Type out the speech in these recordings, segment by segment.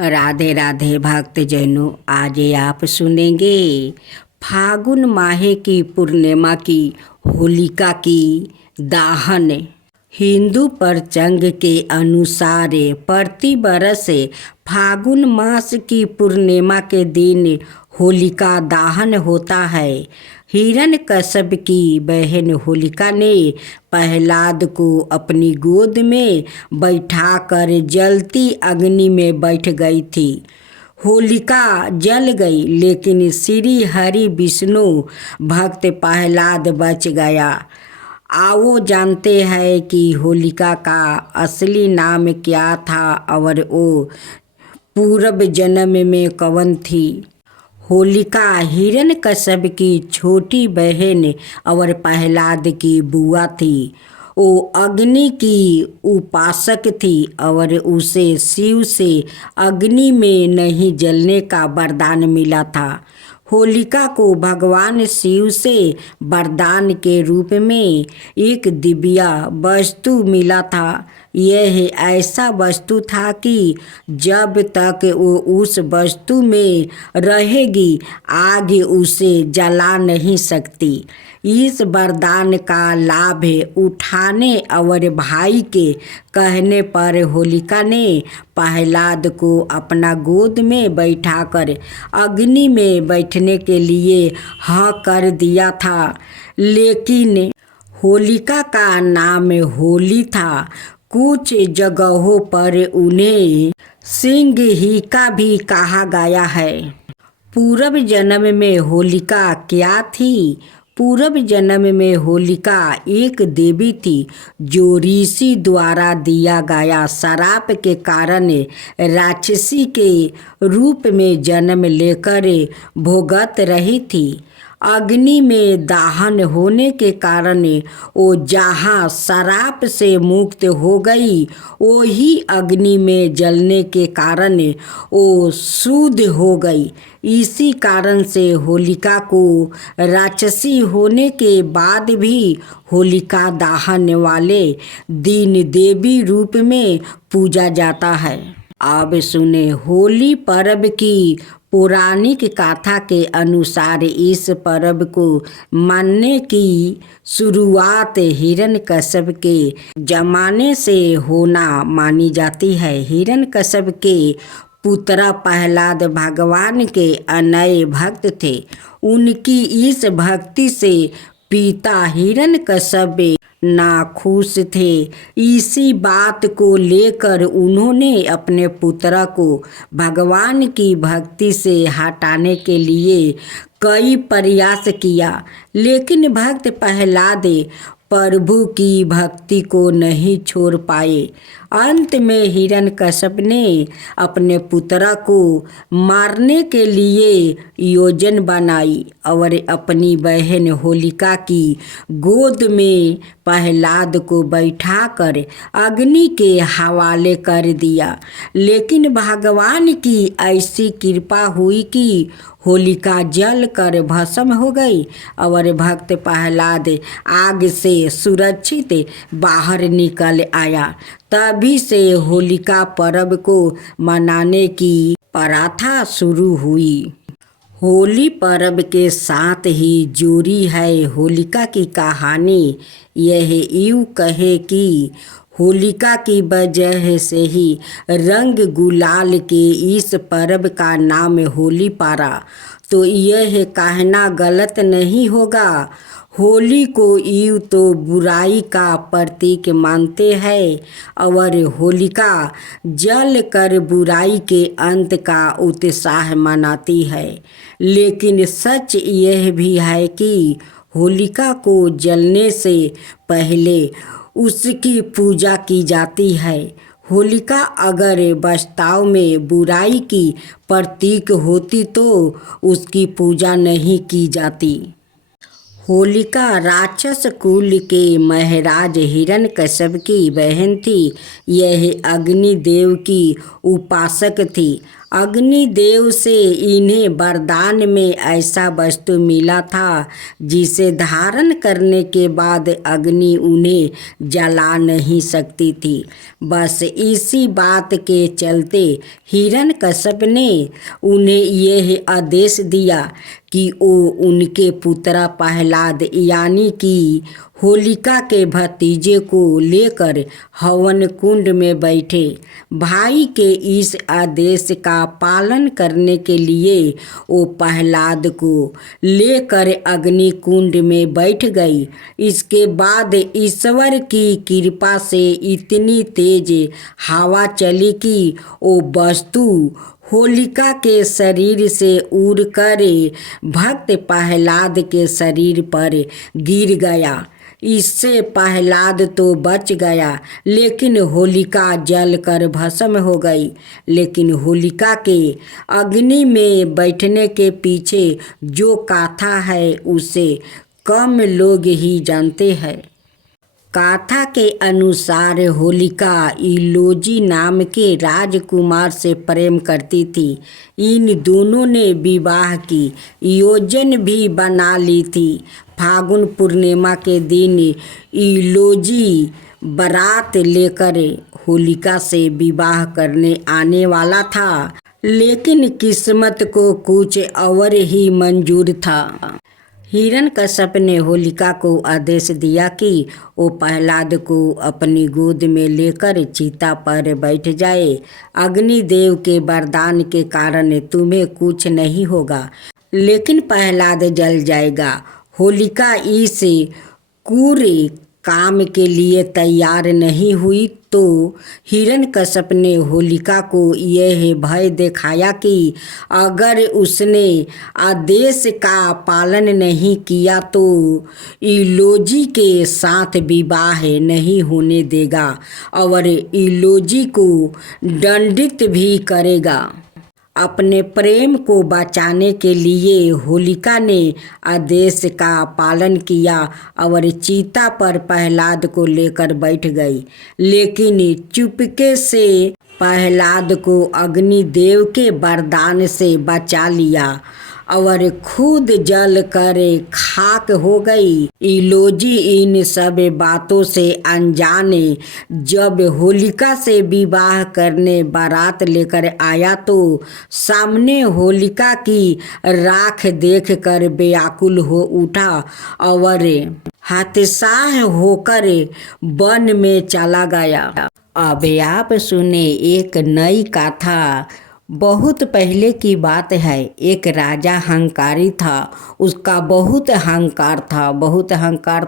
राधे राधे भक्तजनों, आज आप सुनेंगे फागुन माह की पूर्णिमा की होलिका की दाहन। हिंदू पंचांग के अनुसार प्रति बरस फागुन मास की पूर्णिमा के दिन होलिका दहन होता है। हिरण्यकश्यप की बहन होलिका ने प्रहलाद को अपनी गोद में बैठाकर जलती अग्नि में बैठ गई थी। होलिका जल गई, लेकिन श्री हरि विष्णु भक्त प्रहलाद बच गया। आओ जानते हैं कि होलिका का असली नाम क्या था और वो पूर्व जन्म में कौन थी। होलिका हिरण्यकश्यप की छोटी बहन और प्रहलाद की बुआ थी। वो अग्नि की उपासक थी और उसे शिव से अग्नि में नहीं जलने का वरदान मिला था। होलिका को भगवान शिव से वरदान के रूप में एक दिव्य वस्तु मिला था। यह ऐसा वस्तु था कि जब तक वो उस वस्तु में रहेगी, आग उसे जला नहीं सकती। इस वरदान का लाभ उठाने और भाई के कहने पर होलिका ने प्रहलाद को अपना गोद में बैठाकर अग्नि में बैठने के लिए हाँ कर दिया था। लेकिन होलिका का नाम होली था। कुछ जगहों पर उन्हें सिंहिका भी कहा गया है। पूर्व जन्म में होलिका क्या थी? पूर्व जन्म में होलिका एक देवी थी जो ऋषि द्वारा दिया गया श्राप के कारण राक्षसी के रूप में जन्म लेकर भोगत रही थी। अग्नि में दाहन होने के कारण वो जहाँ श्राप से मुक्त हो गई, वही अग्नि में जलने के कारण वो शुद्ध हो गई। इसी कारण से होलिका को राक्षसी होने के बाद भी होलिका दहन वाले दिन देवी रूप में पूजा जाता है। अब सुने होली पर्व की पौराणिक कथा के अनुसार इस पर्व को मानने की शुरुआत हिरण्यकश्यप के जमाने से होना मानी जाती है। हिरण्यकश्यप के पुत्र प्रहलाद भगवान के अनन्य भक्त थे। उनकी इस भक्ति से पिता हिरण्यकश्यप नाखुश थे। इसी बात को लेकर उन्होंने अपने पुत्र को भगवान की भक्ति से हटाने के लिए कई प्रयास किया, लेकिन भक्त प्रहलाद प्रभु की भक्ति को नहीं छोड़ पाए। अंत में हिरण्यकश्यप ने अपने पुत्र को मारने के लिए योजना बनाई और अपनी बहन होलिका की गोद में प्रहलाद को बैठाकर अग्नि के हवाले कर दिया। लेकिन भगवान की ऐसी कृपा हुई कि होलिका जल कर भस्म हो गई और भक्त प्रहलाद आग से सुरक्षित बाहर निकल आया। तभी से होलिका पर्व को मनाने की प्रथा शुरू हुई। होली पर्व के साथ ही जुड़ी है होलिका की कहानी। यह यूँ कहे कि होलिका की वजह से ही रंग गुलाल के इस पर्व का नाम होली पड़ा, तो यह कहना गलत नहीं होगा। होली को यूँ तो बुराई का प्रतीक मानते हैं और होलिका जल कर बुराई के अंत का उत्साह मनाती है। लेकिन सच यह भी है कि होलिका को जलने से पहले उसकी पूजा की जाती है। होलिका अगर वास्तव में बुराई की प्रतीक होती तो उसकी पूजा नहीं की जाती। होलिका राक्षस कुल के महाराज हिरण्यकश्यप की बहन थी। यह अग्निदेव की उपासक थी। अग्निदेव से इन्हें वरदान में ऐसा वस्तु मिला था जिसे धारण करने के बाद अग्नि उन्हें जला नहीं सकती थी। बस इसी बात के चलते हिरण्यकश्यप ने उन्हें यह आदेश दिया कि वो उनके पुत्र प्रहलाद यानी कि होलिका के भतीजे को लेकर हवन कुंड में बैठे। भाई के इस आदेश का पालन करने के लिए वो प्रहलाद को लेकर अग्नि कुंड में बैठ गई। इसके बाद ईश्वर की कृपा से इतनी तेज हवा चली कि वो वस्तु होलिका के शरीर से उड़कर भक्त प्रहलाद के शरीर पर गिर गया। इससे प्रहलाद तो बच गया, लेकिन होलिका जलकर भस्म हो गई। लेकिन होलिका के अग्नि में बैठने के पीछे जो कथा है उसे कम लोग ही जानते हैं। कथा के अनुसार होलिका इलोजी नाम के राजकुमार से प्रेम करती थी। इन दोनों ने विवाह की योजना भी बना ली थी। फागुन पूर्णिमा के दिन इलोजी बारात लेकर होलिका से विवाह करने आने वाला था, लेकिन किस्मत को कुछ और ही मंजूर था। हिरण्यकश्यप ने होलिका को आदेश दिया कि वो प्रहलाद को अपनी गोद में लेकर चिता पर बैठ जाए। अग्निदेव के वरदान के कारण तुम्हें कुछ नहीं होगा, लेकिन प्रहलाद जल जाएगा। होलिका इस क्रूर काम के लिए तैयार नहीं हुई तो हिरण्यकश्यप ने होलिका को यह भय दिखाया कि अगर उसने आदेश का पालन नहीं किया तो इलोजी के साथ विवाह नहीं होने देगा और इलोजी को दंडित भी करेगा। अपने प्रेम को बचाने के लिए होलिका ने आदेश का पालन किया और चिता पर प्रहलाद को लेकर बैठ गई, लेकिन चुपके से प्रहलाद को अग्निदेव के वरदान से बचा लिया और खुद जल कर खाक हो गई। इलोजी इन सब बातों से अनजाने जब होलिका से विवाह करने बारात लेकर आया तो सामने होलिका की राख देखकर व्याकुल हो उठा और हताश होकर वन में चला गया। अब आप सुने एक नई कथा। बहुत पहले की बात है। एक राजा अहंकारी था। उसका बहुत अहंकार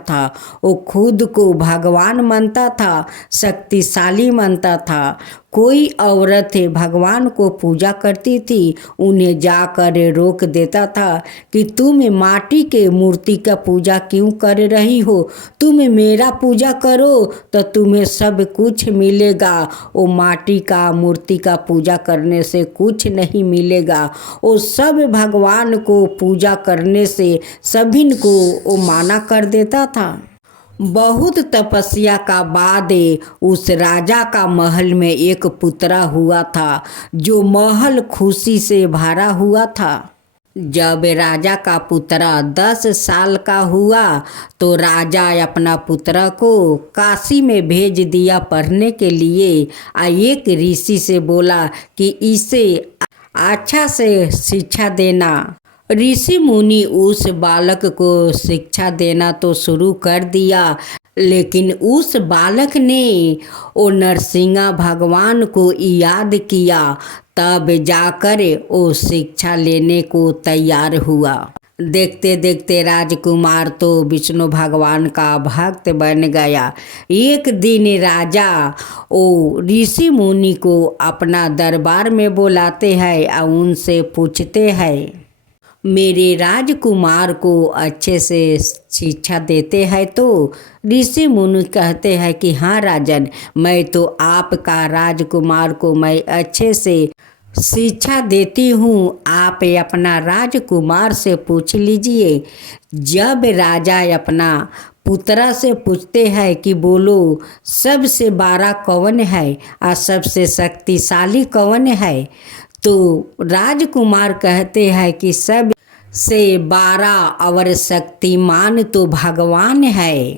था। वो खुद को भगवान मानता था, शक्तिशाली मानता था। कोई औरत भगवान को पूजा करती थी, उन्हें जाकर रोक देता था कि तुम माटी के मूर्ति का पूजा क्यों कर रही हो, तुम मेरा पूजा करो तो तुम्हें सब कुछ मिलेगा। वो माटी का मूर्ति का पूजा करने से कुछ नहीं मिलेगा। वो सब भगवान को पूजा करने से सभी को वो माना कर देता था। बहुत तपस्या का बाद उस राजा का महल में एक पुतरा हुआ था, जो महल खुशी से भरा हुआ था। जब राजा का पुतरा 10 साल का हुआ तो राजा अपना पुतरा को काशी में भेज दिया पढ़ने के लिए। एक ऋषि से बोला कि इसे अच्छा से शिक्षा देना। ऋषि मुनि उस बालक को शिक्षा देना तो शुरू कर दिया, लेकिन उस बालक ने वो नरसिंह भगवान को याद किया, तब जाकर वो शिक्षा लेने को तैयार हुआ। देखते देखते राजकुमार तो विष्णु भगवान का भक्त बन गया। एक दिन राजा ओ ऋषि मुनि को अपना दरबार में बुलाते हैं और उनसे पूछते हैं, मेरे राजकुमार को अच्छे से शिक्षा देते हैं? तो ऋषि मुनि कहते हैं कि हाँ राजन, मैं तो आपका राजकुमार को मैं अच्छे से शिक्षा देती हूँ, आप अपना राजकुमार से पूछ लीजिए। जब राजा अपना पुत्रा से पूछते हैं कि बोलो सबसे बड़ा कौन है और सबसे शक्तिशाली कौन है, तो राजकुमार कहते हैं कि सब से 12 और शक्तिमान तो भगवान है।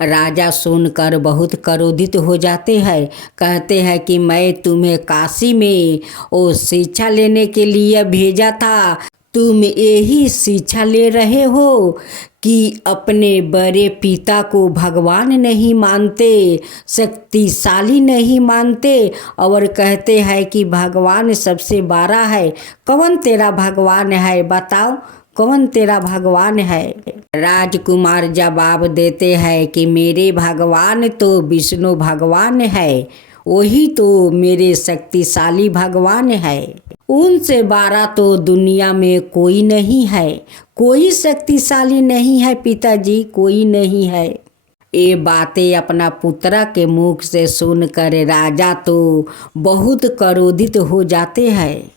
राजा सुनकर बहुत क्रोधित हो जाते हैं, कहते हैं कि मैं तुम्हें काशी में वो शिक्षा लेने के लिए भेजा था, तुम यही शिक्षा ले रहे हो कि अपने बड़े पिता को भगवान नहीं मानते, शक्तिशाली नहीं मानते और कहते हैं कि भगवान सबसे बड़ा है। कौन तेरा भगवान है, बताओ कौन तेरा भगवान है। राजकुमार जवाब देते हैं कि मेरे भगवान तो विष्णु भगवान है, वही तो मेरे शक्तिशाली भगवान है। उनसे 12 तो दुनिया में कोई नहीं है, कोई शक्तिशाली नहीं है पिताजी, कोई नहीं है। ये बातें अपना पुत्र के मुख से सुनकर राजा तो बहुत क्रोधित हो जाते हैं।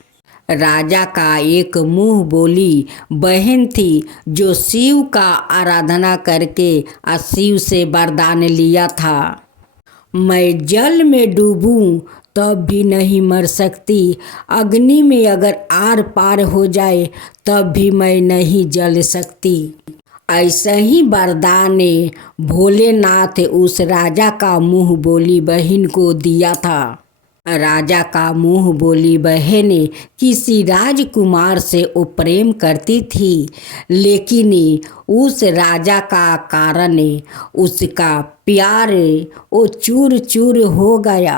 राजा का एक मुंह बोली बहन थी जो शिव का आराधना करके शिव से वरदान लिया था, मैं जल में डूबूं तब भी नहीं मर सकती, अग्नि में अगर आर पार हो जाए तब भी मैं नहीं जल सकती। ऐसा ही वरदान भोलेनाथ उस राजा का मुंह बोली बहन को दिया था। राजा का मुंह बोली बहन किसी राजकुमार से वो प्रेम करती थी, लेकिन उस राजा का कारण उसका प्यार वो चूर चूर हो गया।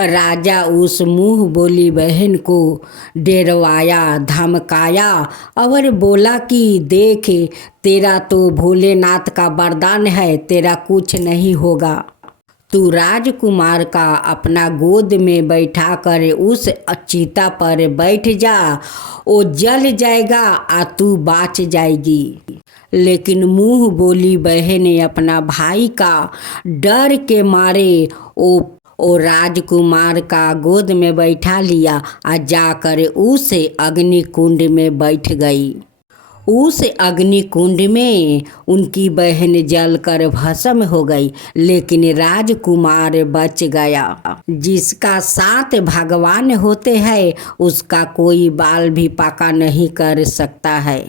राजा उस मुंह बोली बहन को डरवाया, धमकाया और बोला कि देख, तेरा तो भोलेनाथ का वरदान है, तेरा कुछ नहीं होगा। तू राजकुमार का अपना गोद में बैठा कर उस चिता पर बैठ जा, वो जल जाएगा और तू बच जाएगी। लेकिन मुंह बोली बहन अपना भाई का डर के मारे वो राजकुमार का गोद में बैठा लिया और जाकर उस अग्निकुंड में बैठ गई। उस अग्निकुंड में उनकी बहन जलकर भस्म हो गई, लेकिन राजकुमार बच गया। जिसका साथ भगवान होते हैं उसका कोई बाल भी पाका नहीं कर सकता है।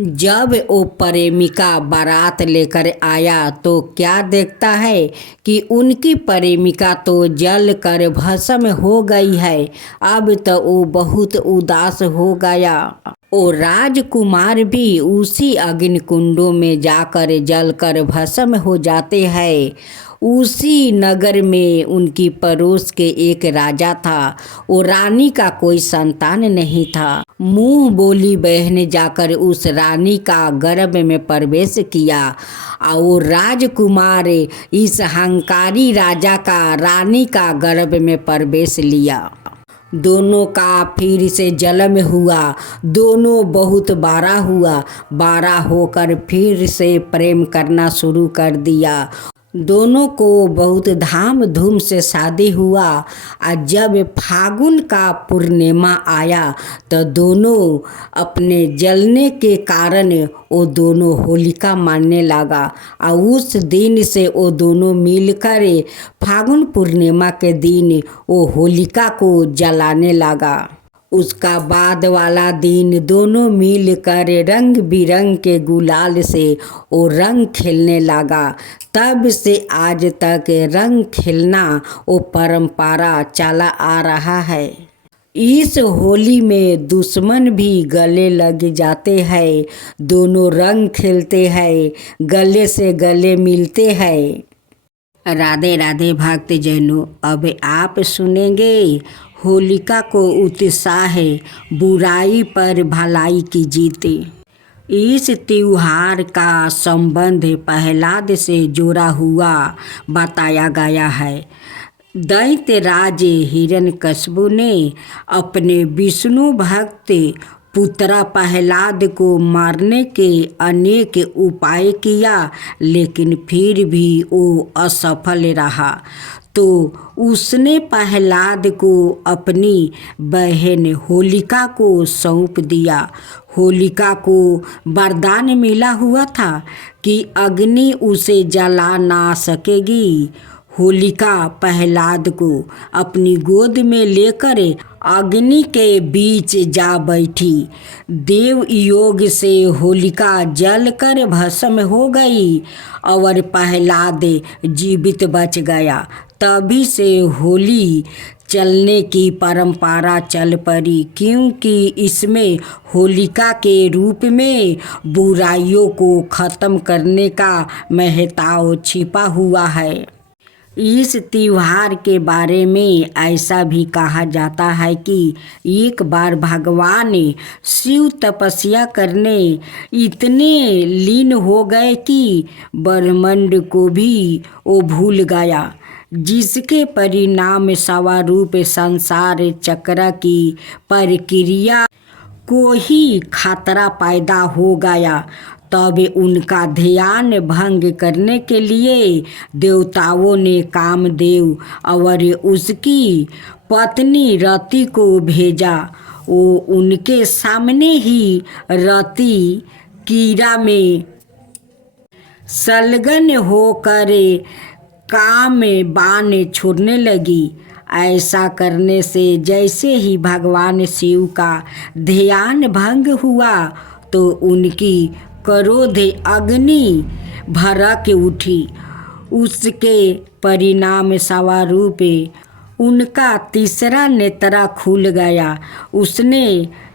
जब वो प्रेमिका बारात लेकर आया तो क्या देखता है कि उनकी प्रेमिका तो जल कर भस्म हो गई है। अब तो वो बहुत उदास हो गया। और राजकुमार भी उसी अग्निकुंडों में जाकर जलकर भस्म हो जाते हैं। उसी नगर में उनकी पड़ोस के एक राजा था, वो रानी का कोई संतान नहीं था। मुंह बोली बहन जाकर उस रानी का गर्भ में प्रवेश किया और वो राजकुमार इस अहंकारी राजा का रानी का गर्भ में प्रवेश लिया। दोनों का फिर से जन्म हुआ, दोनों बहुत बड़ा हुआ, बड़ा होकर फिर से प्रेम करना शुरू कर दिया। दोनों को बहुत धाम धूम से शादी हुआ और जब फागुन का पूर्णिमा आया तो दोनों अपने जलने के कारण वो दोनों होलिका मानने लगा और उस दिन से वो दोनों मिलकर फागुन पूर्णिमा के दिन वो होलिका को जलाने लगा। उसका बाद वाला दिन दोनों मिलकर रंग बिरंग के गुलाल से वो रंग खेलने लगा। तब से आज तक रंग खेलना वो परंपरा चला आ रहा है। इस होली में दुश्मन भी गले लग जाते हैं, दोनों रंग खेलते हैं, गले से गले मिलते हैं। राधे राधे भक्तजनों, अब आप सुनेंगे होलिका को उत्साह बुराई पर भलाई की जीत। इस त्योहार का संबंध प्रहलाद से जुड़ा हुआ बताया गया है। दैत्यराज हिरण्यकश्यप ने अपने विष्णु भक्त पुत्र प्रहलाद को मारने के अनेक उपाय किया, लेकिन फिर भी वो असफल रहा। तो उसने प्रहलाद को अपनी बहन होलिका को सौंप दिया। होलिका को वरदान मिला हुआ था कि अग्नि उसे जला ना सकेगी। होलिका प्रहलाद को अपनी गोद में लेकर अग्नि के बीच जा बैठी। देव योग से होलिका जलकर भस्म हो गई और प्रहलाद जीवित बच गया। तभी से होली चलने की परंपरा चल पड़ी, क्योंकि इसमें होलिका के रूप में बुराइयों को ख़त्म करने का महत्व छिपा हुआ है। इस त्योहार के बारे में ऐसा भी कहा जाता है कि एक बार भगवान शिव तपस्या करने इतने लीन हो गए कि ब्रह्मांड को भी वो भूल गया, जिसके परिणाम स्वरूप संसार चक्र की प्रक्रिया को ही खतरा पैदा हो गया। तब उनका ध्यान भंग करने के लिए देवताओं ने कामदेव और उसकी पत्नी रति को भेजा। वो उनके सामने ही रति कीड़ा में संलग्न होकर काम में बाण छोड़ने लगी। ऐसा करने से जैसे ही भगवान शिव का ध्यान भंग हुआ तो उनकी क्रोध अग्नि भड़क उठी। उसके परिणाम स्वरूप उनका तीसरा नेत्र खुल गया। उसने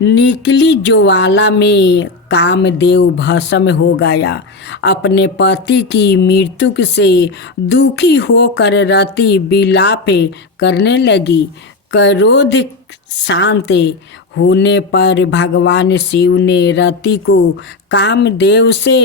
निकली ज्वाला में कामदेव भस्म हो गया। अपने पति की मृत्यु से दुखी होकर रति विलाप करने लगी। क्रोध शांत होने पर भगवान शिव ने रति को कामदेव से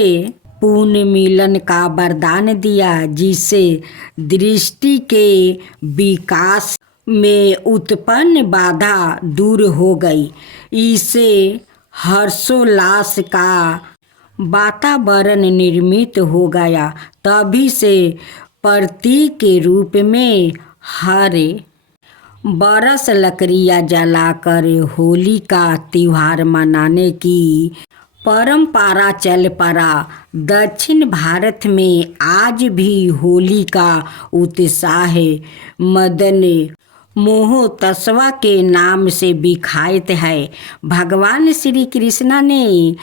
पुण्य मिलन का वरदान दिया, जिससे दृष्टि के विकास में उत्पन्न बाधा दूर हो गई। इससे हर्षोल्लास का वातावरण निर्मित हो गया। तभी से प्रतीक के रूप में हर बरस लकड़ियाँ जलाकर होली का त्योहार मनाने की परंपरा चल पड़ा। दक्षिण भारत में आज भी होली का उत्साह मदन मोहोत्सव के नाम से विख्यात है। भगवान श्री कृष्ण ने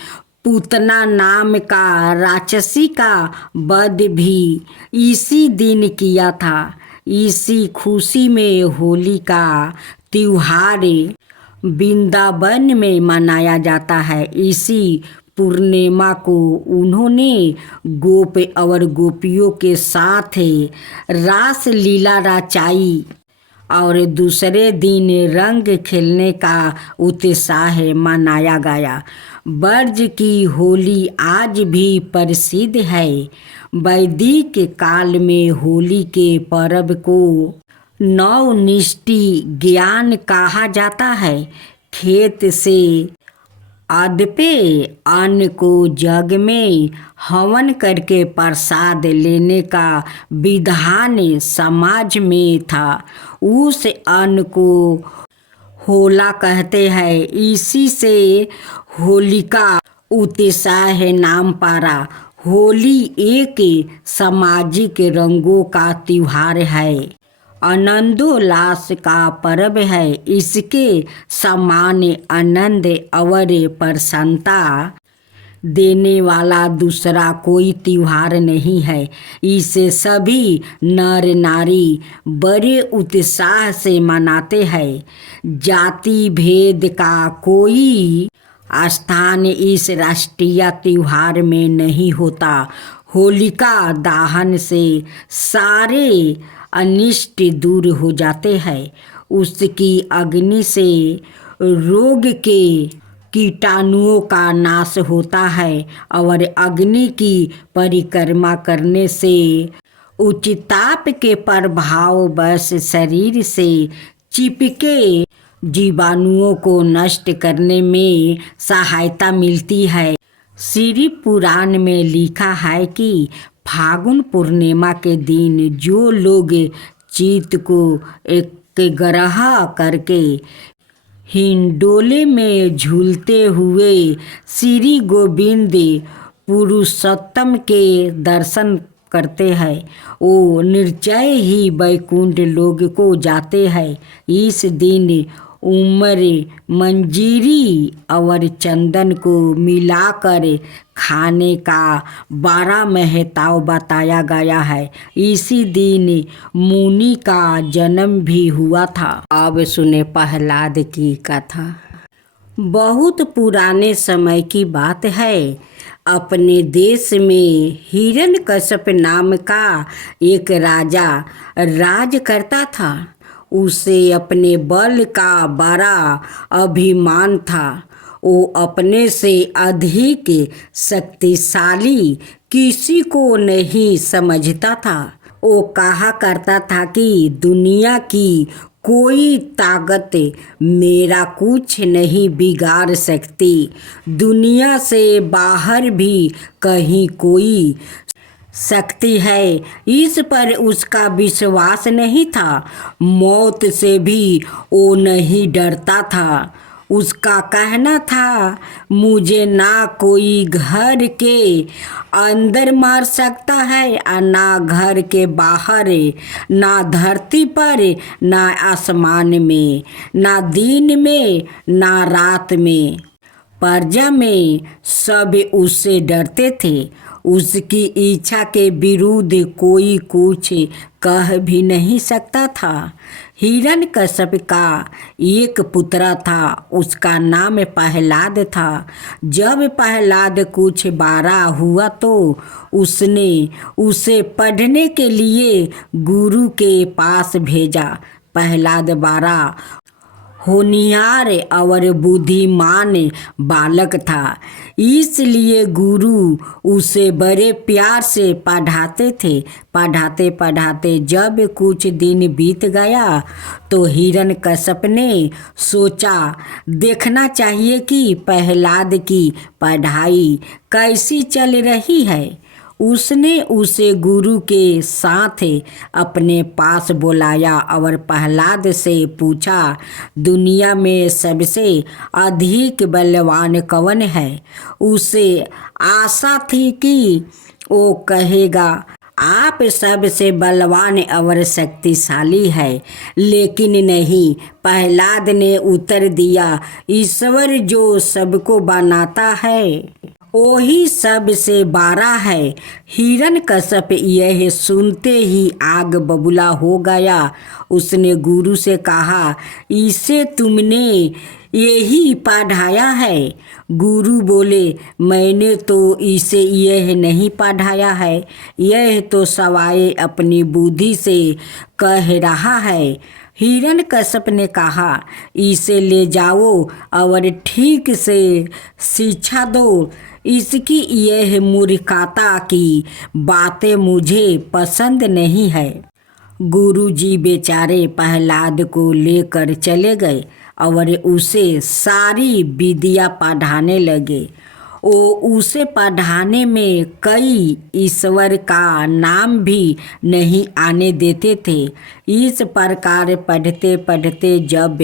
पूतना नाम का राक्षसी का वध भी इसी दिन किया था। इसी खुशी में होली का त्योहार वृंदावन में मनाया जाता है। इसी पूर्णिमा को उन्होंने गोप और गोपियों के साथ रास लीला रचाई और दूसरे दिन रंग खेलने का उत्साह मनाया गया। ब्रज की होली आज भी प्रसिद्ध है। वैदिक काल में होली के पर्व को नवनिष्ठि ज्ञान कहा जाता है। खेत से अदपे अन्न को जग में हवन करके प्रसाद लेने का विधान समाज में था। उस अन्न को होला कहते हैं। इसी से होलिका उत्साह नाम पारा। होली एक सामाजिक रंगों का त्योहार है, आनंदोल्लास का पर्व है। इसके समान आनंद और प्रसन्नता देने वाला दूसरा कोई त्योहार नहीं है। इसे सभी नर नारी बड़े उत्साह से मनाते हैं। जाति भेद का कोई स्थान इस राष्ट्रीय त्योहार में नहीं होता। होलिका दहन से सारे अनिष्ट दूर हो जाते हैं। उसकी अग्नि से रोग के कीटाणुओं का नाश होता है और अग्नि की परिक्रमा करने से उच्च ताप के प्रभाव बस शरीर से चिपके जीवाणुओं को नष्ट करने में सहायता मिलती है। शिव पुराण में लिखा है कि फागुन पूर्णिमा के दिन जो लोग चित्त को एकग्रह करके हिंडोले में झूलते हुए श्री गोविंद पुरुषोत्तम के दर्शन करते हैं वो निश्चय ही वैकुंठ लोग को जाते हैं। इस दिन उमर मंजीरी और चंदन को मिलाकर खाने का 12 महत्व बताया गया है। इसी दिन मुनि का जन्म भी हुआ था। अब सुने प्रहलाद की कथा। बहुत पुराने समय की बात है। अपने देश में हिरण्यकश्यप नाम का एक राजा राज करता था। उसे अपने बल का बड़ा अभिमान था। वो अपने से अधिक शक्तिशाली किसी को नहीं समझता था। वो कहा करता था कि दुनिया की कोई ताकत मेरा कुछ नहीं बिगाड़ सकती। दुनिया से बाहर भी कहीं कोई शक्ति है, इस पर उसका विश्वास नहीं था। मौत से भी वो नहीं डरता था। उसका कहना था, मुझे ना कोई घर के अंदर मार सकता है और ना घर के बाहर, ना धरती पर, ना आसमान में, ना दिन में, ना रात में। प्रजा में सब उससे डरते थे। उसकी इच्छा के विरुद्ध कोई कुछ कह भी नहीं सकता था। हिरण्यकश्यप का एक पुत्र था। उसका नाम प्रहलाद था। जब प्रहलाद कुछ बड़ा हुआ तो उसने उसे पढ़ने के लिए गुरु के पास भेजा। प्रहलाद बड़ा होनिहार और बुद्धिमान बालक था, इसलिए गुरु उसे बड़े प्यार से पढ़ाते थे। पढ़ाते पढ़ाते जब कुछ दिन बीत गया तो हिरण्यकश्यप ने सोचा, देखना चाहिए कि प्रहलाद की पढ़ाई कैसी चल रही है। उसने उसे गुरु के साथ अपने पास बुलाया और प्रहलाद से पूछा, दुनिया में सबसे अधिक बलवान कौन है? उसे आशा थी कि वो कहेगा, आप सबसे बलवान और शक्तिशाली है, लेकिन नहीं। प्रहलाद ने उत्तर दिया, ईश्वर जो सबको बनाता है वही सबसे बड़ा है। हिरण्यकश्यप यह सुनते ही आग बबूला हो गया। उसने गुरु से कहा, इसे तुमने यही पढ़ाया है? गुरु बोले, मैंने तो इसे यह नहीं पढ़ाया है, यह तो सवाए अपनी बुद्धि से कह रहा है। हिरण्यकश्यप ने कहा, इसे ले जाओ और ठीक से शिक्षा दो। इसकी यह मूर्खता की बातें मुझे पसंद नहीं है। गुरुजी बेचारे प्रहलाद को लेकर चले गए और उसे सारी विद्या पढ़ाने लगे। वो उसे पढ़ाने में कई ईश्वर का नाम भी नहीं आने देते थे। इस प्रकार पढ़ते पढ़ते जब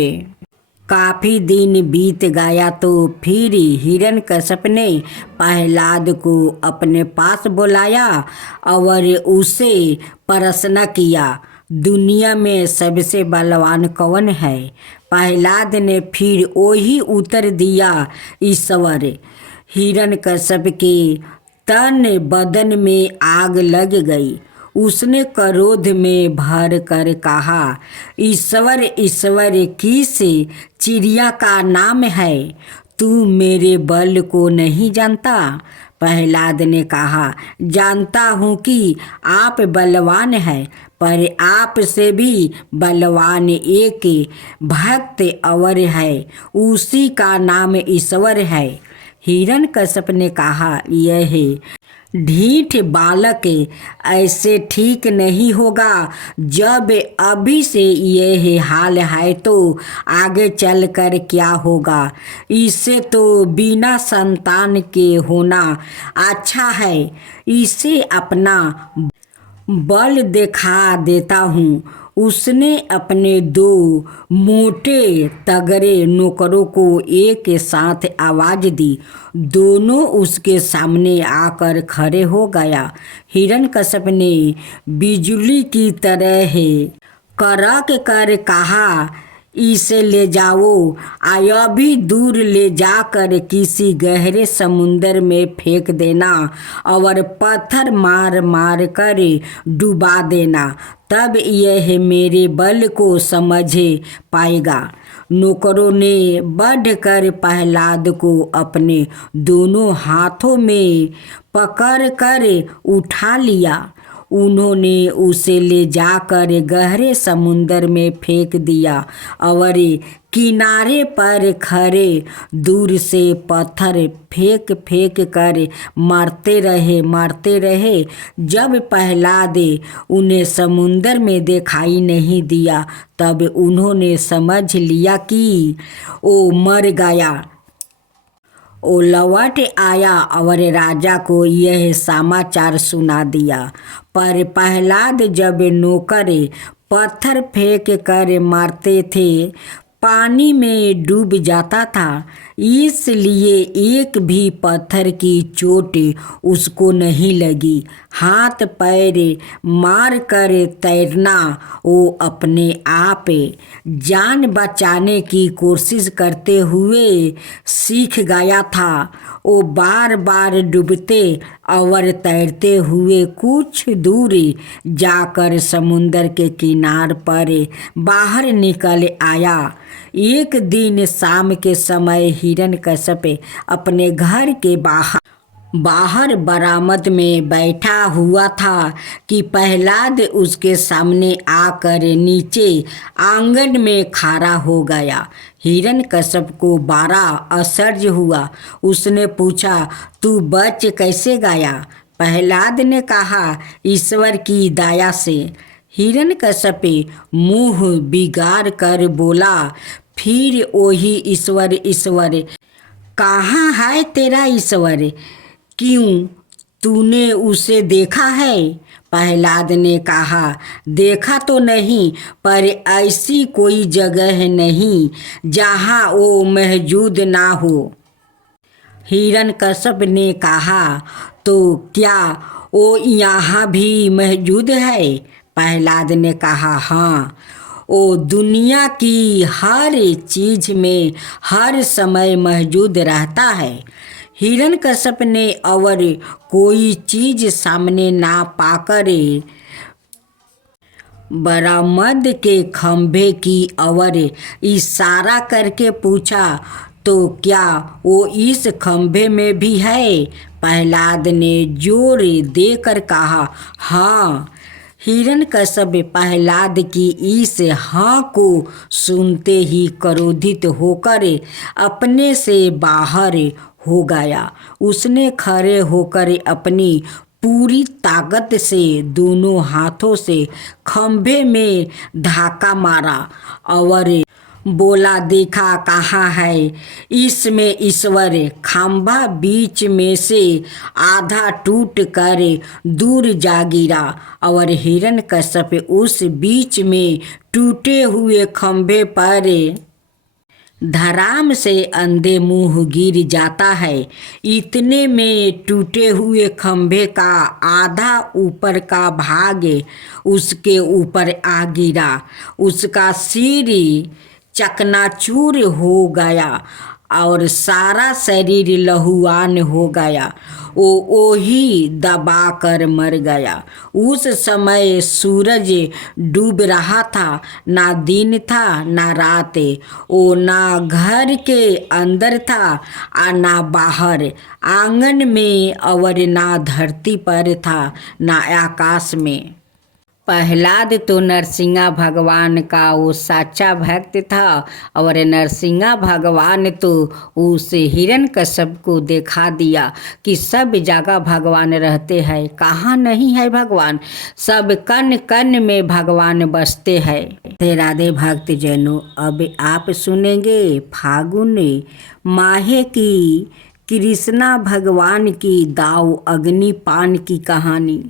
काफ़ी दिन बीत गया तो फिर हिरण्यकश्यप ने प्रहलाद को अपने पास बुलाया और उसे प्रश्न किया, दुनिया में सबसे बलवान कौन है? प्रहलाद ने फिर वही उत्तर दिया, ईश्वर। हिरण्यकश्यप के तन बदन में आग लग गई। उसने क्रोध में भर कर कहा, ईश्वर ईश्वर किस चिड़िया का नाम है? तू मेरे बल को नहीं जानता? प्रहलाद ने कहा, जानता हूँ कि आप बलवान हैं, पर आप से भी बलवान एक भक्त और है, उसी का नाम ईश्वर है। हिरण्यकश्यप ने कहा, यह ढीठ बालक, ऐसे ठीक नहीं होगा। जब अभी से यह हाल है तो आगे चलकर क्या होगा? इससे तो बिना संतान के होना अच्छा है। इसे अपना बल दिखा देता हूँ, उसने अपने 2 मोटे तगड़े नौकरों को एक साथ आवाज दी। दोनों उसके सामने आकर खड़े हो गया। हिरण्यकश्यप ने बिजली की तरह कड़क कर कहा, इसे ले जाओ, अभी दूर ले जाकर किसी गहरे समुद्र में फेंक देना और पत्थर मार मार कर डुबा देना, तब यह मेरे बल को समझ पाएगा। नौकरों ने बढ़कर प्रहलाद को अपने दोनों हाथों में पकड़कर उठा लिया। उन्होंने उसे ले जाकर गहरे समुद्र में फेंक दिया और किनारे पर खड़े दूर से पत्थर फेंक फेंक कर मारते रहे। जब प्रहलाद उन्हें समुद्र में दिखाई नहीं दिया तब उन्होंने समझ लिया कि वो मर गया। वो लौट आया और राजा को यह समाचार सुना दिया। पर प्रहलाद जब नौकर पत्थर फेंक कर मारते थे पानी में डूब जाता था, इसलिए एक भी पत्थर की चोट उसको नहीं लगी। हाथ पैर मार कर तैरना वो अपने आप जान बचाने की कोशिश करते हुए सीख गया था। वो बार बार डूबते और तैरते हुए कुछ दूर जाकर समुद्र के किनारे पर बाहर निकल आया। एक दिन शाम के समय हिरण्यकश्यप अपने घर के बाहर बरामद में बैठा हुआ था कि प्रहलाद उसके सामने आकर नीचे आंगन में खड़ा हो गया। हिरण्यकश्यप को बड़ा आश्चर्य हुआ। उसने पूछा, तू बच कैसे गया? प्रहलाद ने कहा, ईश्वर की दया से। हिरण्यकश्यप मुंह बिगाड़ कर बोला, फिर वही ईश्वर कहाँ है तेरा ईश्वर? क्यों, तूने उसे देखा है? प्रहलाद ने कहा, देखा तो नहीं, पर ऐसी कोई जगह नहीं जहाँ वो मौजूद ना हो। हिरण्यकश्यप ने कहा, तो क्या वो यहाँ भी मौजूद है? प्रहलाद ने कहा, हाँ, वो दुनिया की हर चीज में हर समय मौजूद रहता है। हिरण्यकश्यप ने और कोई चीज सामने ना पाकर बरामद के खंभे की ओर इशारा करके पूछा, तो क्या वो इस खंभे में भी है? प्रहलाद ने जोर देकर कहा, हाँ। हिरण्यकश्यप प्रहलाद की इस हाँ को सुनते ही क्रोधित होकर अपने से बाहर हो गया। उसने खड़े होकर अपनी पूरी ताकत से दोनों हाथों से खंभे में धक्का मारा और बोला, देखा कहाँ है इसमें ईश्वर? खंभा बीच में से आधा टूट कर दूर जा गिरा और हिरण्यकश्यप उस बीच में टूटे हुए खंभे पर धड़ाम से अंधे मुंह गिर जाता है। इतने में टूटे हुए खंभे का आधा ऊपर का भाग उसके ऊपर आ गिरा। उसका सिर चकनाचूर हो गया और सारा शरीर लहूआन हो गया। वो ही दबा कर मर गया। उस समय सूरज डूब रहा था। ना दिन था ना रात। वो ना घर के अंदर था और ना बाहर, आंगन में और ना धरती पर था ना आकाश में। प्रहलाद तो नरसिंह भगवान का वो सच्चा भक्त था और नरसिंह भगवान तो उस हिरण्यकश्यप को दिखा दिया कि सब जगह भगवान रहते हैं। कहाँ नहीं है भगवान? सब कण कण में भगवान बसते हैं। राधे भक्त जनों, अब आप सुनेंगे फागुन माहे की कृष्णा भगवान की दाव अग्निपान की कहानी।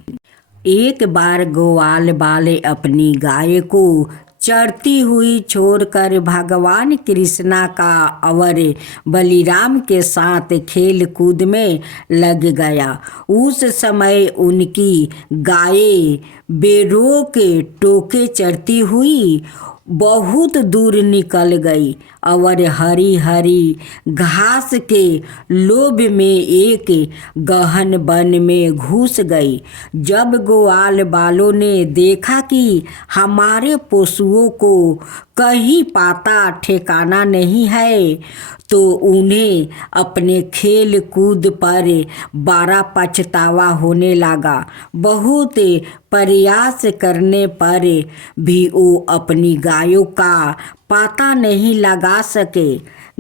एक बार ग्वाल वाले अपनी गाय को चरती हुई छोड़कर भगवान कृष्णा का और बलिराम के साथ खेल कूद में लग गया। उस समय उनकी गायें बेरोक टोके चरती हुई बहुत दूर निकल गई और हरी हरी घास के लोभ में एक गहन वन में घुस गई। जब ग्वाल वालों ने देखा कि हमारे पशुओं को कहीं पता ठिकाना नहीं है, तो उन्हें अपने खेल कूद पर बड़ा पछतावा होने लगा। बहुत प्रयास करने पर भी वो अपनी गायों का पता नहीं लगा सके।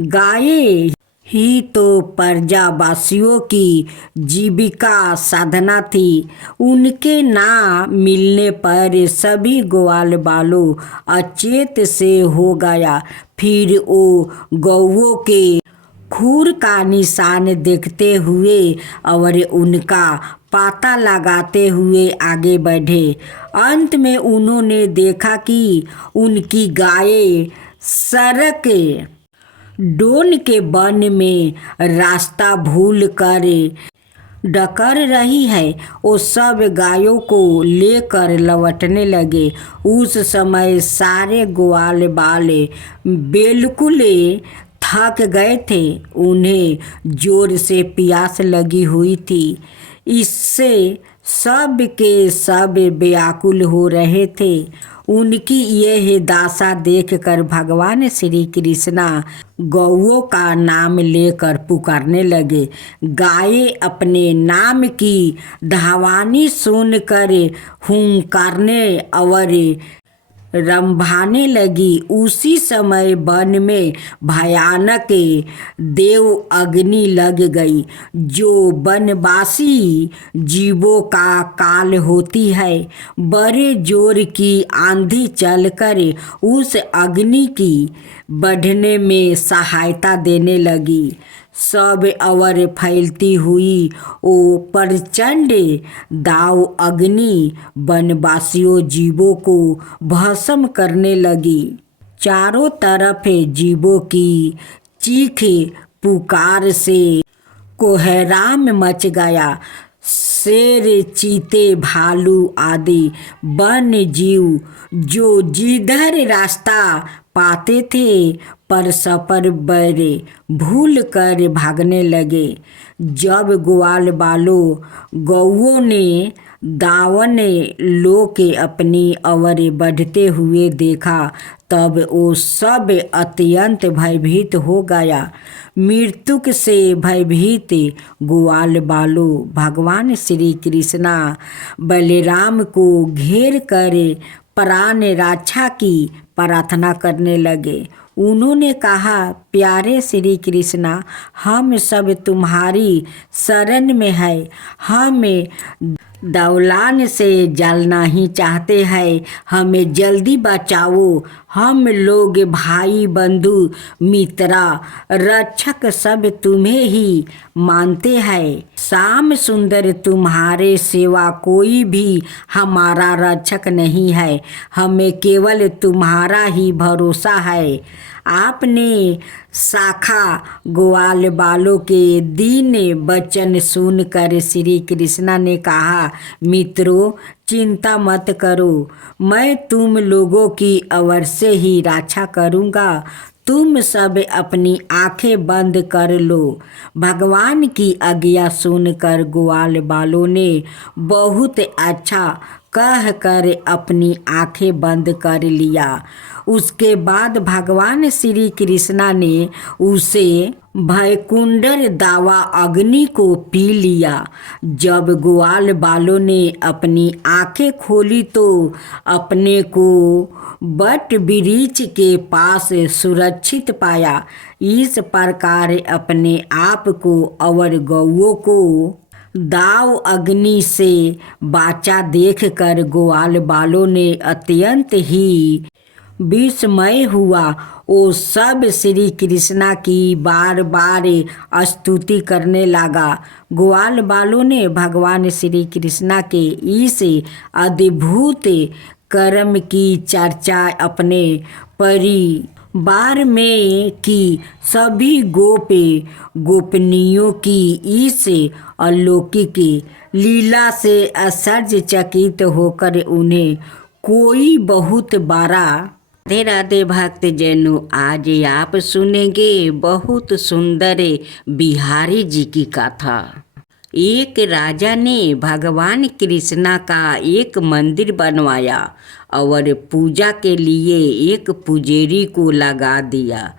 गायें ही तो प्रजावासियों की जीविका साधना थी। उनके ना मिलने पर सभी ग्वाल वालों अचेत से हो गया। फिर वो गौओं के खूर का निशान देखते हुए और उनका पता लगाते हुए आगे बढ़े। अंत में उन्होंने देखा कि उनकी गायें सड़क डोन के वन में रास्ता भूल कर डकर रही है। वो सब गायों को लेकर लौटने लगे। उस समय सारे ग्वाल वाले बिल्कुल थक गए थे। उन्हें जोर से प्यास लगी हुई थी। इससे सब के सब व्याकुल हो रहे थे। उनकी यह दशा देखकर भगवान श्री कृष्णा गौओं का नाम लेकर पुकारने लगे। गायें अपने नाम की ध्वनि सुनकर हुंकारने और रंभाने लगी। उसी समय वन में भयानक देव अग्नि लग गई, जो वनवासी जीवों का काल होती है। बड़े जोर की आंधी चलकर उस अग्नि की बढ़ने में सहायता देने लगी। सब और फैलती हुई वो प्रचंड दाव अग्नि वनवासियों जीवों को भस्म करने लगी। चारों तरफ जीवों की चीख पुकार से कोहराम मच गया। शेर, चीते, भालू आदि वन्य जीव जो जिधर रास्ता पाते थे परस्पर बड़े भूल कर भागने लगे। जब ग्वाल वालों गौओं ने दावन लो के अपनी ओर बढ़ते हुए देखा, तब वो सब अत्यंत भयभीत हो गया। मृत्यु से भयभीत ग्वाल वालों भगवान श्री कृष्णा बलराम को घेर कर प्राण रक्षा की प्रार्थना करने लगे। उन्होंने कहा, प्यारे श्री कृष्णा, हम सब तुम्हारी शरण में है। हम दौलान से जलना ही चाहते हैं। हमें जल्दी बचाओ। हम लोग भाई, बंधु, मित्रा, रक्षक सब तुम्हें ही मानते हैं। श्याम सुंदर, तुम्हारे सिवा कोई भी हमारा रक्षक नहीं है। हमें केवल तुम्हारा ही भरोसा है। आपने शाखा ग्वाल वालों के दीन वचन सुनकर श्री कृष्णा ने कहा, मित्रों, चिंता मत करो। मैं तुम लोगों की अवश्य ही रक्षा करूँगा। तुम सब अपनी आंखें बंद कर लो। भगवान की आज्ञा सुनकर ग्वाल वालों ने बहुत अच्छा कहकर अपनी आंखें बंद कर लिया। उसके बाद भगवान श्री कृष्णा ने उसे भयकुंडर दावा अग्नि को पी लिया। जब ग्वाल वालों ने अपनी आंखें खोली तो अपने को बट वृक्ष के पास सुरक्षित पाया। इस प्रकार अपने आप को और गौओं को दाव अग्नि से बाचा देखकर ग्वाल वालों ने अत्यंत ही विस्मय हुआ। वो सब श्री कृष्णा की बार बार स्तुति करने लगा। ग्वाल बालों ने भगवान श्री कृष्णा के इस अद्भुत कर्म की चर्चा अपने परिवार में की। सभी गोपनियों की इस अलौकिक लीला से आश्चर्यचकित होकर उन्हें कोई बहुत बड़ा। राधे राधे भक्त जनों, आज आप सुनेंगे बहुत सुंदर बिहारी जी की कथा। एक राजा ने भगवान कृष्णा का एक मंदिर बनवाया और पूजा के लिए एक पुजारी को लगा दिया।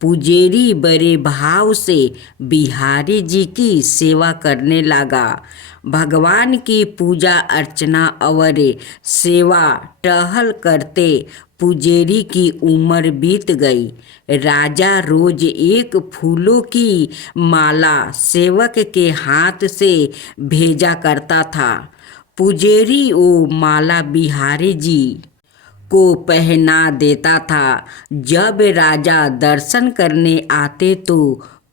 पुजारी बड़े भाव से बिहारी जी की सेवा करने लगा। भगवान की पूजा अर्चना और सेवा टहल करते पुजारी की उम्र बीत गई। राजा रोज एक फूलों की माला सेवक के हाथ से भेजा करता था। पुजारी वो माला बिहारी जी को पहना देता था। जब राजा दर्शन करने आते तो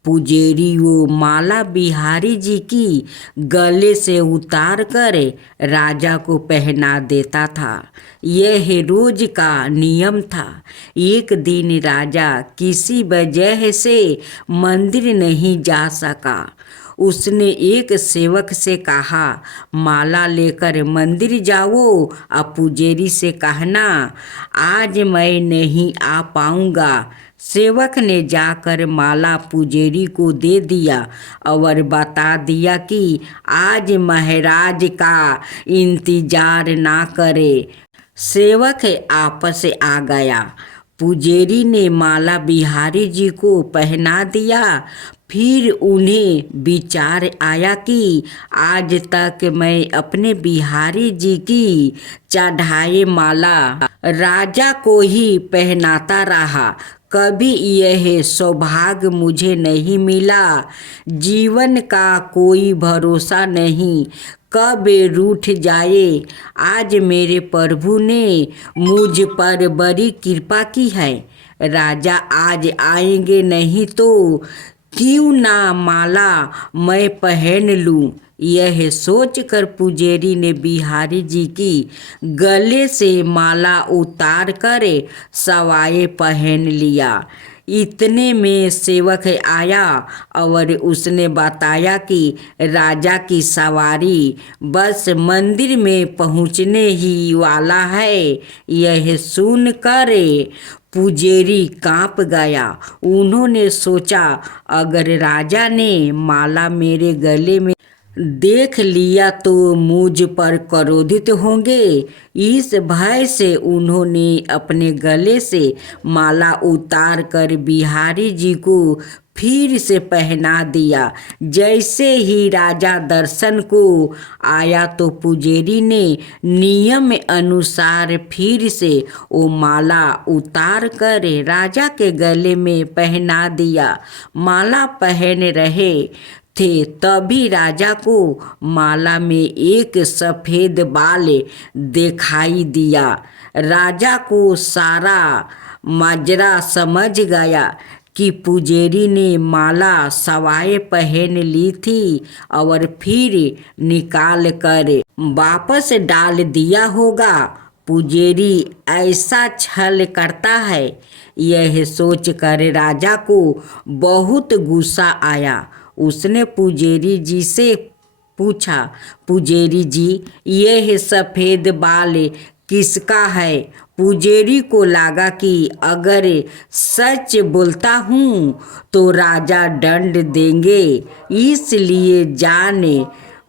पुजारी वो माला बिहारी जी की गले से उतार कर राजा को पहना देता था। यह रोज का नियम था। एक दिन राजा किसी वजह से मंदिर नहीं जा सका। उसने एक सेवक से कहा, माला लेकर मंदिर जाओ और पुजारी से कहना आज मैं नहीं आ पाऊंगा। सेवक ने जाकर माला पुजारी को दे दिया और बता दिया कि आज महाराज का इंतजार ना करे। सेवक आपस आ गया। पुजारी ने माला बिहारी जी को पहना दिया। फिर उन्हें विचार आया कि आज तक मैं अपने बिहारी जी की चढ़ाए माला राजा को ही पहनाता रहा। कभी यह सौभाग्य मुझे नहीं मिला। जीवन का कोई भरोसा नहीं, कब रूठ जाए। आज मेरे प्रभु ने मुझ पर बड़ी कृपा की है। राजा आज आएंगे नहीं तो क्यों ना माला मैं पहन लूं। यह सोचकर पुजारी ने बिहारी जी की गले से माला उतार कर सवाए पहन लिया। इतने में सेवक आया और उसने बताया कि राजा की सवारी बस मंदिर में पहुंचने ही वाला है। यह सुनकर पुजारी कांप गया। उन्होंने सोचा अगर राजा ने माला मेरे गले में देख लिया तो मुझ पर क्रोधित होंगे। इस भय से उन्होंने अपने गले से माला उतार कर बिहारी जी को फिर से पहना दिया। जैसे ही राजा दर्शन को आया तो पुजारी ने नियम अनुसार फिर से वो माला उतार कर राजा के गले में पहना दिया। माला पहन रहे थे तभी राजा को माला में एक सफ़ेद बाल दिखाई दिया। राजा को सारा माजरा समझ गया कि पुजारी ने माला सवाए पहन ली थी और फिर निकाल कर वापस डाल दिया होगा। पुजारी ऐसा छल करता है। यह सोचकर राजा को बहुत गुस्सा आया। उसने पुजारी जी से पूछा, पुजारी जी यह सफ़ेद बाल किसका है। पुजारी को लगा कि अगर सच बोलता हूँ तो राजा दंड देंगे। इसलिए जान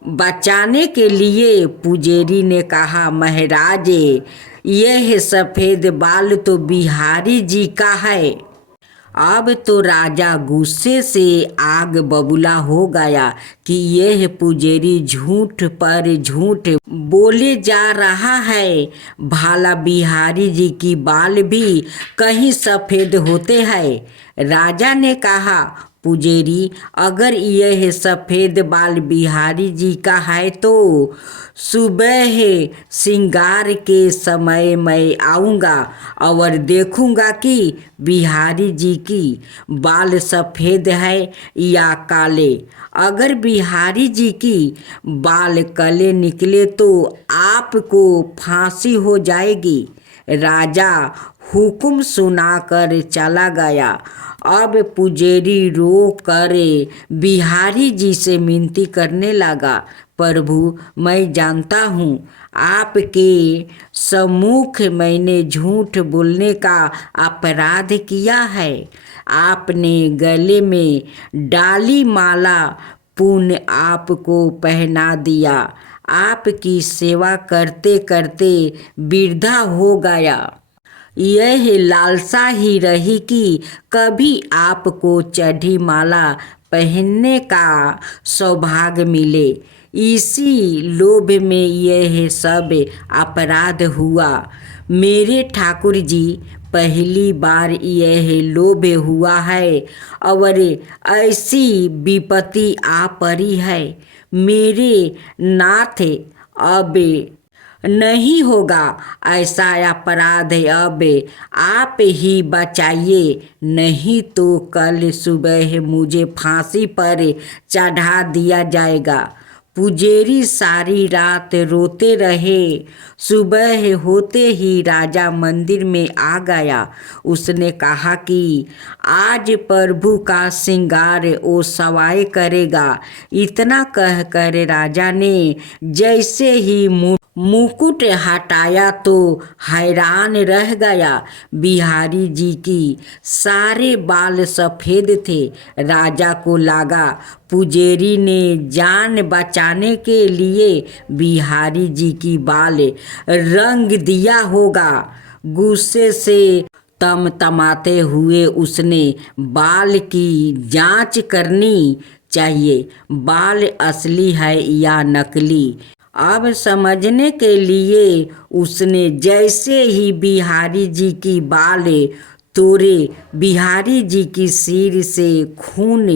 बचाने के लिए पुजारी ने कहा, महाराज यह सफ़ेद बाल तो बिहारी जी का है। अब तो राजा गुस्से से आग बबूला हो गया कि यह पुजारी झूठ पर झूठ बोले जा रहा है। भाला बिहारी जी की बाल भी कहीं सफ़ेद होते हैं। राजा ने कहा, पुजेरी, अगर यह सफ़ेद बाल बिहारी जी का है तो सुबह श्रृंगार के समय मैं आऊँगा और देखूँगा कि बिहारी जी की बाल सफ़ेद है या काले। अगर बिहारी जी की बाल काले निकले तो आपको फांसी हो जाएगी। राजा हुक्म सुनाकर चला गया। अब पुजेरी रो कर बिहारी जी से विनती करने लगा, प्रभु मैं जानता हूँ आपके सम्मुख मैंने झूठ बोलने का अपराध किया है। आपने गले में डाली माला पुण्य आपको पहना दिया। आपकी सेवा करते करते वृद्धा हो गया। यह लालसा ही रही कि कभी आपको चढ़ी माला पहनने का सौभाग्य मिले। इसी लोभ में यह सब अपराध हुआ। मेरे ठाकुर जी, पहली बार यह लोभ हुआ है और ऐसी विपत्ति आ पड़ी है। मेरे नाथ अब नहीं होगा ऐसा अपराध, अब आप ही बचाइए, नहीं तो कल सुबह मुझे फांसी पर चढ़ा दिया जाएगा। पुजेरी सारी रात रोते रहे। सुबह होते ही राजा मंदिर में आ गया। उसने कहा कि आज प्रभु का श्रृंगार ओ सवाई करेगा। इतना कहकर राजा ने जैसे ही मुकुट हटाया तो हैरान रह गया। बिहारी जी की सारे बाल सफ़ेद थे। राजा को लगा पुजेरी ने जान बचाने के लिए बिहारी जी की बाल रंग दिया होगा। गुस्से से तमतमाते हुए उसने बाल की जांच करनी चाहिए, बाल असली है या नकली। अब समझने के लिए उसने जैसे ही बिहारी जी की बाल तोड़े, बिहारी जी की सिर से खून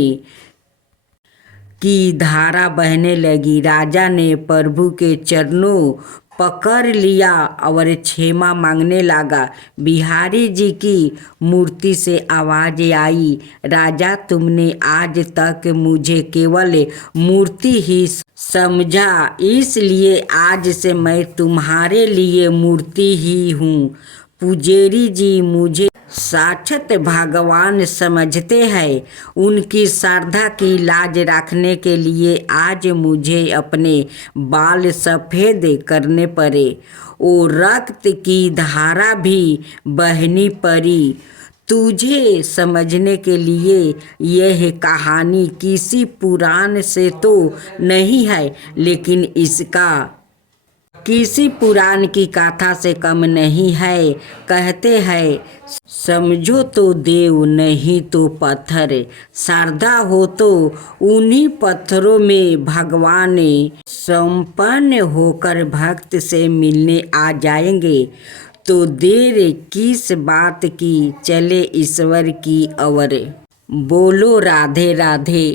की धारा बहने लगी। राजा ने प्रभु के चरणों पकड़ लिया और क्षमा मांगने लगा। बिहारी जी की मूर्ति से आवाज़ आई, राजा तुमने आज तक मुझे केवल मूर्ति ही समझा, इसलिए आज से मैं तुम्हारे लिए मूर्ति ही हूँ। पुजेरी जी मुझे साक्षात भगवान समझते हैं। उनकी श्रद्धा की लाज रखने के लिए आज मुझे अपने बाल सफ़ेद करने पड़े। वो रक्त की धारा भी बहनी पड़ी। तुझे समझने के लिए यह कहानी किसी पुराण से तो नहीं है, लेकिन इसका किसी पुराण की कथा से कम नहीं है। कहते हैं समझो तो देव नहीं तो पत्थर, श्रद्धा हो तो उन्हीं पत्थरों में भगवान संपन्न होकर भक्त से मिलने आ जाएंगे। तो देर किस बात की, चले ईश्वर की ओर। बोलो राधे राधे।